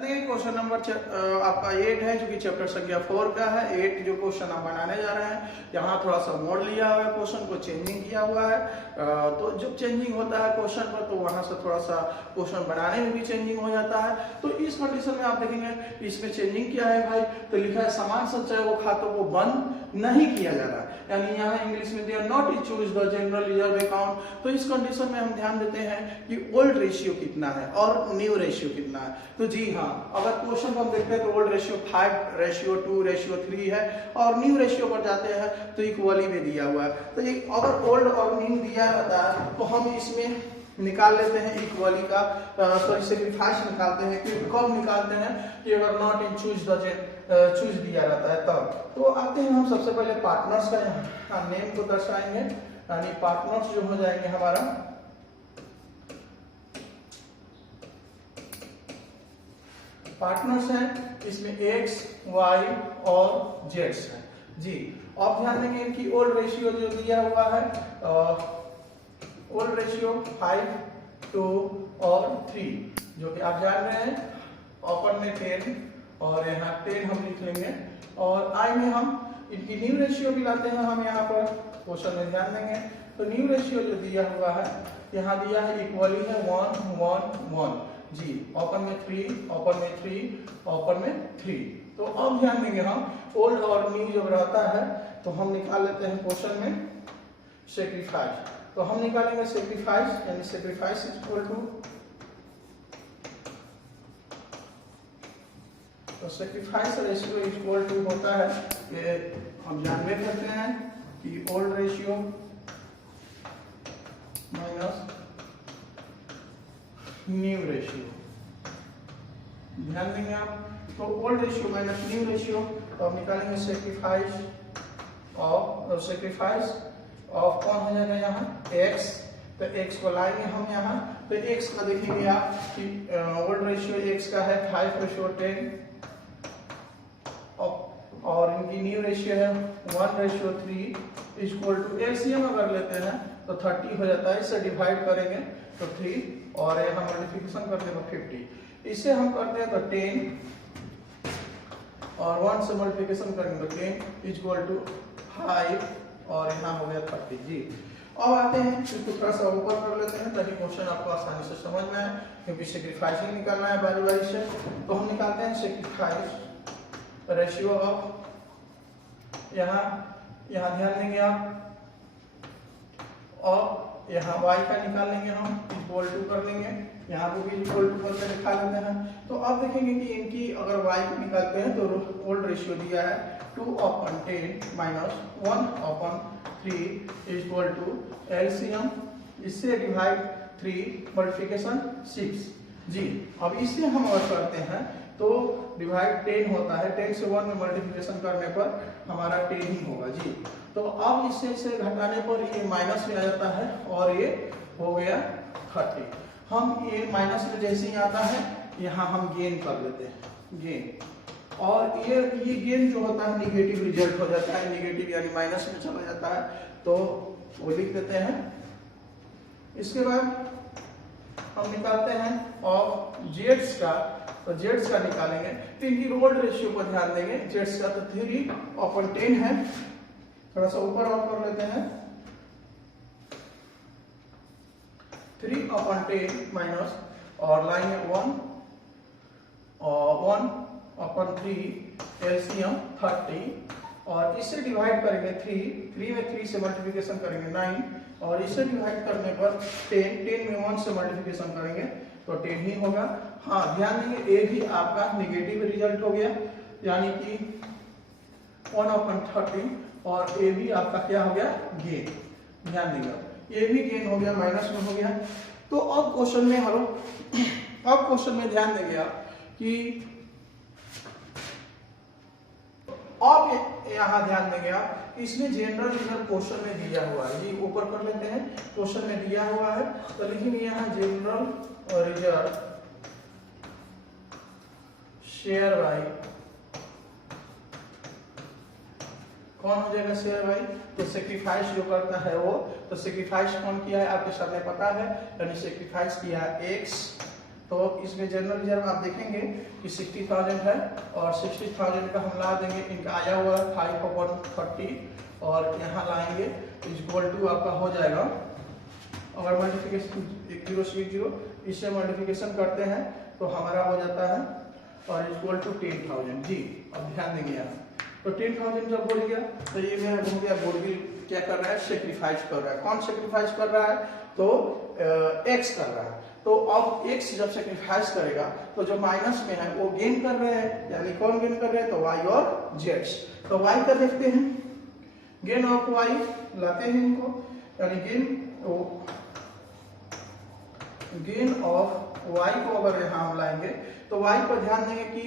करते हैं question number आपका 8 है जो कि चैप्टर संख्या 4 का है। 8 जो क्वेश्चन हम बनाने जा रहे हैं, यहाँ थोड़ा सा मोड़ लिया हुआ है, क्वेश्चन को चेंजिंग किया हुआ है। तो जब चेंजिंग होता है क्वेश्चन पर तो वहां से थोड़ा सा क्वेश्चन बनाने में भी चेंजिंग हो जाता है। तो इस कंडीशन में आप देखेंगे इसमें चेंजिंग क्या है भाई, तो लिखा है समान संचय वो खातों को बंद नहीं किया जा रहा है, यानी यहाँ इंग्लिश में दिया not choose the general reserve account. तो इस कंडीशन में हम ध्यान देते हैं कि ओल्ड रेशियो कितना है और न्यू रेशियो कितना है। तो जी हाँ, अगर क्वेश्चन को हम देखते हैं तो ओल्ड रेशियो 5:2:3 है और न्यू रेशियो पर जाते हैं तो इक्वली में दिया हुआ है। तो ये अगर ओल्ड और न्यू दिया रहता है तो हम इसमें निकाल लेते हैं इक्वली का, सॉरी सेक्रीफाइस निकालते हैं। कि कब निकालते हैं कि अगर नॉट इन चूज दिया रहता है तब। तो आते हैं हम सबसे पहले पार्टनर्स का नेम को दर्शाएंगे, यानी पार्टनर्स जो हो जाएंगे हमारा पार्टनर्स हैं, इसमें x, y और z है जी। अब ध्यान देंगे इनकी ओल्ड रेशियो जो दिया हुआ है, ओल्ड रेशियो 5, 2 और 3, जो कि आप जान रहे हैं ओपन में 10 और यहाँ 10 हम लिख लेंगे। और आई में हम इनकी न्यू रेशियो भी लाते हैं हम यहाँ पर क्वेश्चन में ध्यान देंगे। तो न्यू रेशियो जो दिया हुआ है यहाँ दिया है इक्वली है 1, 1, 1 जी। ओपन में 3, ओपन में 3, ओपन में 3। तो अब ध्यान देंगे हम ओल्ड और न्यू जब रहता है तो हम निकाल लेते हैं क्वेश्चन में सेक्रीफाइस। तो हम निकालेंगे सेक्रीफाइस, यानी सेक्रीफाइस इज इक्वल टू, तो sacrifice ratio is equal to होता है, ये हम जानते करते हैं कि old ratio minus new ratio. ध्यान देंगे आप, तो old ratio minus new ratio, तो हम निकालेंगे सेक्रीफाइस ऑफ कौन हो जाएगा यहाँ x। तो x को लाएंगे हम यहाँ, तो x का देखेंगे आप कि ओल्ड रेशियो x का है 5:10 और इनकी न्यू रेशियो है 1:3 इक्वल टू एलसीएम अगर लेते हैं तो 30 हो जाता है। इसे डिवाइड करेंगे तो 3 और यहाँ मल्टीप्लिकेशन करते हैं तो 50। इसे हम करते हैं तो 10 और 1 से मल्टीप्लिकेशन करेंगे तो 10 इक्वल टू 5 और यहाँ हो गया 30 जी। अब आते हैं इसको थोड़ा सा ऊपर कर लेते हैं ताकि क्वेश्चन आपको आसानी से समझ में आए, क्योंकि सेक्रीफाइसिंग निकालना है बारी बारी से। तो हम निकालते हैं सेक्रीफाइस रेशियो ऑफ, यहाँ ध्यान देंगे आप, और यहाँ y का निकाल लेंगे हम, इक्वल टू कर लेंगे, यहाँ को भी इक्वल टू करके दिखा लेते हैं। तो अब देखेंगे कि इनकी अगर y को निकालते हैं तो ओल्ड रेशियो दिया है 2/10 माइनस 1/3 इक्वल टू एलसीएम, इससे डिवाइड 3 मल्टीप्लिकेशन 6 जी। अब इसे हम अगर करते हैं तो डिवाइड 10 होता है, 10 से 1 में मल्टीप्लिकेशन करने पर हमारा 10 ही होगा जी। तो अब इसे घटाने पर ये माइनस में आ जाता है और ये हो गया 30। हम ये माइनस में जैसे ही आता है यहाँ हम गेन कर लेते हैं, गेन, और ये गेन जो होता है निगेटिव रिजल्ट हो जाता है, निगेटिव यानी माइनस में चला जाता है, तो वो लिख देते हैं। इसके बाद हम निकालते हैं ऑफ जेड्स का, तो जेड्स का निकालेंगे तो इनकी ओल्ड रेशियो पर ध्यान देंगे। जेड्स का तो 3/10 है, थोड़ा सा ऊपर और कर लेते हैं 3/10 माइनस और लाइन है 1/3 एलसीएम 30 और इससे डिवाइड करेंगे 3 में 3 से मल्टीप्लिकेशन करेंगे 9 और इससे डिवाइड करने पर 10 में 1 से मल्टीप्लिकेशन करेंगे तो 10 ही होगा। हाँ ध्यान देंगे ए भी आपका निगेटिव रिजल्ट हो गया, यानी कि 1/30 और ए भी आपका क्या हो गया, गेन। ध्यान देंगे ये भी गेन हो गया, माइनस में हो गया। तो अब क्वेश्चन में ध्यान देंगे आप कि अब यहाँ ध्यान देंगे आप, इसमें जनरल रिजर्व क्वेश्चन में दिया हुआ है जी। ऊपर कर लेते हैं, क्वेश्चन में दिया हुआ है तो लेकिन यहाँ जनरल रिजर्व शेयर बाई कौन हो जाएगा, शेयर बाई, तो सेक्रीफाइस जो करता है वो, तो सेक्रीफाइस कौन किया है आपके सामने पता है, यानी सेक्रीफाइस किया है x तो इसमें जनरल रिजर्व आप देखेंगे कि 60,000 है और 60,000 का हम ला देंगे, इनका आया हुआ 5/30 और यहाँ लाएंगे इक्वल टू आपका हो जाएगा, अगर मल्टीप्लिकेशन 10 से 10 इससे मल्टीप्लिकेशन करते हैं तो हमारा हो जाता है और इक्वल टू 10,000। जी अब ध्यान देंगे यहाँ, तो 10,000 जब बोल गया तो ये मेरा हो गया गुडविल क्या कर रहा है, सेक्रीफाइस कर रहा है। कौन सेक्रीफाइस कर रहा है, तो एक्स कर रहा है। तो अब एक्स जब सेक्रीफाइस करेगा तो जो माइनस में है वो गेन कर रहे हैं, यानी कौन गेन कर रहे हैं, तो वाई और जेड्स। तो वाई का देखते हैं, गेन ऑफ वाई लाते हैं इनको, यानी गेन ऑफ वाई को अगर यहाँ हम लाएंगे तो वाई पर ध्यान देंगे कि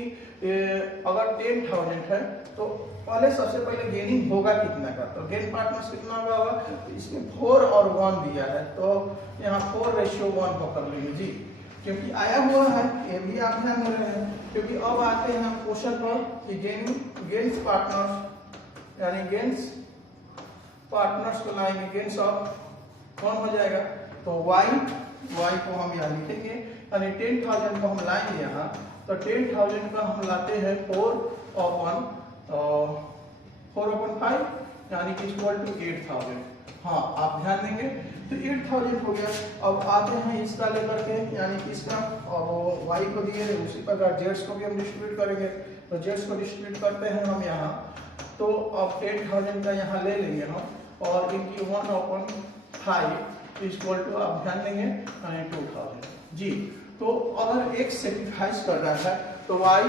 अगर 10,000 है तो पहले सबसे पहले गेनिंग होगा कितना का, तो गेन पार्टनर्स कितना होगा, तो इसमें 4 और 1 दिया है तो यहाँ 4:1 पकड़ लेंगे जी, क्योंकि आया हुआ है, ये भी आप ध्यान दे रहे हैं। क्योंकि अब आते हैं क्वेश्चन पर कि गेन्स पार्टनर्स, यानी गेन्स पार्टनर्स को लाएंगे, गेन्स ऑफ कौन हो जाएगा, तो वाई को हम यहाँ लिखेंगे, यानी 10,000 को हम लाएंगे यहाँ, तो 10,000 का हम लाते हैं 4/5 यानी कि इक्वल टू 8,000। हाँ आप ध्यान देंगे तो 8,000 हो गया। अब आते हैं इसका लेकर के, यानी कि इसका और वाई को दिए है उसी प्रकार जेड्स को भी हम डिस्ट्रीब्यूट करेंगे, तो जेड्स को डिस्ट्रीब्यूट करते हैं हम यहाँ, तो अब 10,000 का यहाँ ले लेंगे हम और इनकी 1/5 इक्वल टू आप ध्यान देंगे 2,000 जी। तो अगर एक सेक्रीफाइस कर रहा है तो वाई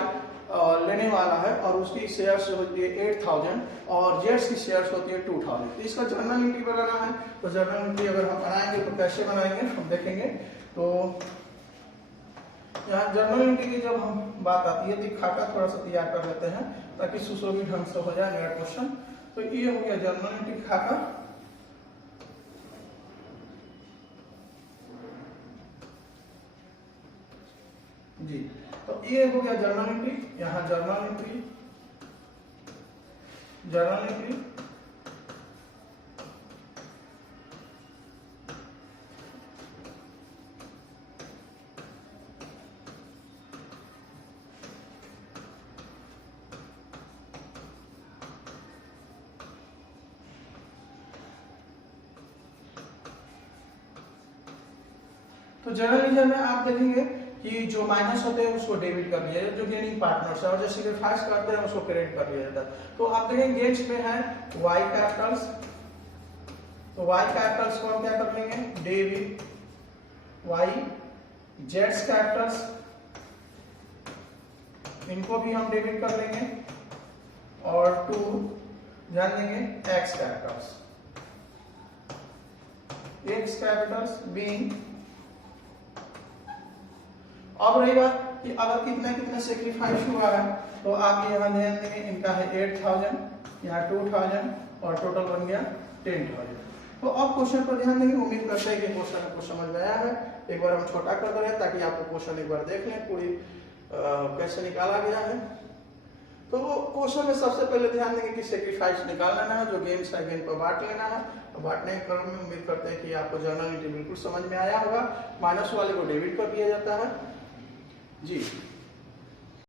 लेने वाला है और उसकी शेयर्स होती है 8,000 और जेड्स की शेयर्स होती है 2,000। तो इसका जर्नल एंट्री बनाना है, तो जर्नल एंट्री अगर हम बनाएंगे तो कैसे बनाएंगे हम देखेंगे। तो यहाँ जर्नल एंट्री की जब हम बात आती है तो खाका थोड़ा सा तैयार कर लेते हैं ताकि सुशोभित ढंग से हो जाए मेरा क्वेश्चन। तो ये हो गया जर्नल एंट्री खाका, जी। तो ये हो गया जर्नल एंट्री, यहाँ जर्नल एंट्री तो जर्नल रिजर्व में आप देखेंगे कि जो माइनस होते हैं उसको डेबिट कर दिया जाता है, जो गेनिंग पार्टनर्स है, और जो सेक्रीफाइस करते हैं उसको क्रेडिट कर दिया जाता है। तो आप देखेंगे गेन्स में है वाई कैपिटल्स, तो वाई कैपिटल्स को हम क्या कर लेंगे, डेबिट वाई, जेड्स कैपिटल्स इनको भी हम डेबिट कर लेंगे और 2 ध्यान देंगे एक्स कैपिटल्स बीइंग। अब रही बात कि अगर कितना सेक्रीफाइस हुआ है तो आप यहाँ ध्यान देंगे, इनका है 8,000, यहाँ 2,000 और टोटल बन गया 10,000। तो अब क्वेश्चन पर ध्यान देंगे, उम्मीद करते हैं कि क्वेश्चन आपको समझ में आया है। एक बार हम छोटा कर दे रहे हैं ताकि आपको क्वेश्चन एक बार देख लें पूरी कैसे निकाला गया है। तो क्वेश्चन में सबसे पहले ध्यान देंगे कि सेक्रीफाइस निकाल लेना है, जो गेन्स है गेन पर बांट लेना है। तो बांटने के क्रम में उम्मीद करते हैं कि आपको जर्नल एंट्री बिल्कुल समझ में आया होगा। माइनस वाले को डेबिट कर दिया जाता है जी।